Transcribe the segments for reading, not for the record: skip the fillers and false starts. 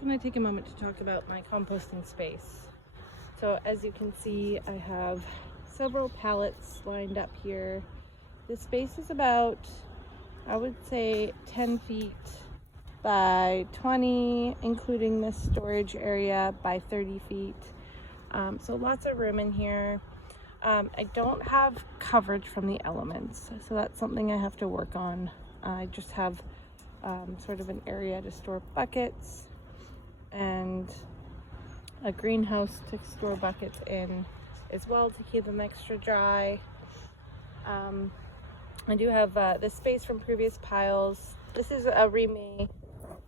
just going to take a moment to talk about my composting space. So as you can see, I have several pallets lined up here. This space is about, I would say, 10 feet by 20, including this storage area, by 30 feet. So lots of room in here. I don't have coverage from the elements, so that's something I have to work on. I just have sort of an area to store buckets and a greenhouse to store buckets in as well to keep them extra dry. I do have this space from previous piles. This is a remade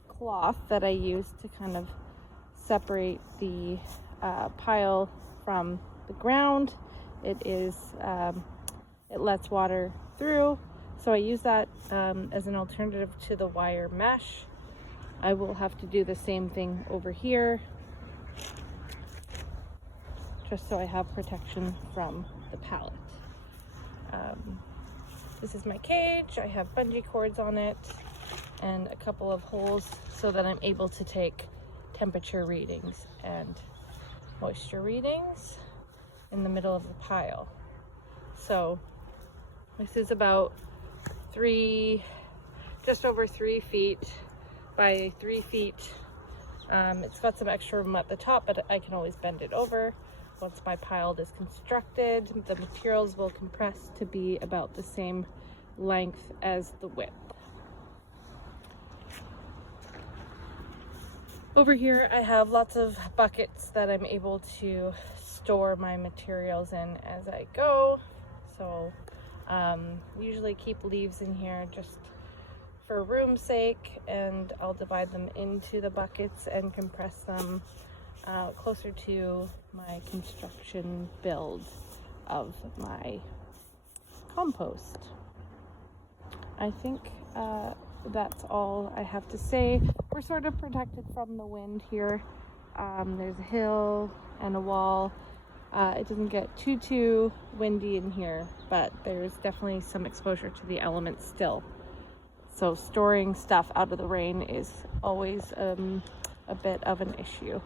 cloth that I use to kind of separate the pile from the ground. It lets water through, so I use that as an alternative to the wire mesh. I will have to do the same thing over here, just so I have protection from the pallet. This is my cage. I have bungee cords on it and a couple of holes so that I'm able to take temperature readings and moisture readings in the middle of the pile. So this is about just over 3 feet by 3 feet. It's got some extra room at the top, but I can always bend it over. Once my pile is constructed, the materials will compress to be about the same length as the width. Over here I have lots of buckets that I'm able to store my materials in as I go. So usually keep leaves in here just for room's sake, and I'll divide them into the buckets and compress them closer to my construction build of my compost. I think that's all I have to say. We're sort of protected from the wind here. There's a hill and a wall. It doesn't get too windy in here, but there's definitely some exposure to the elements still. So storing stuff out of the rain is always a bit of an issue.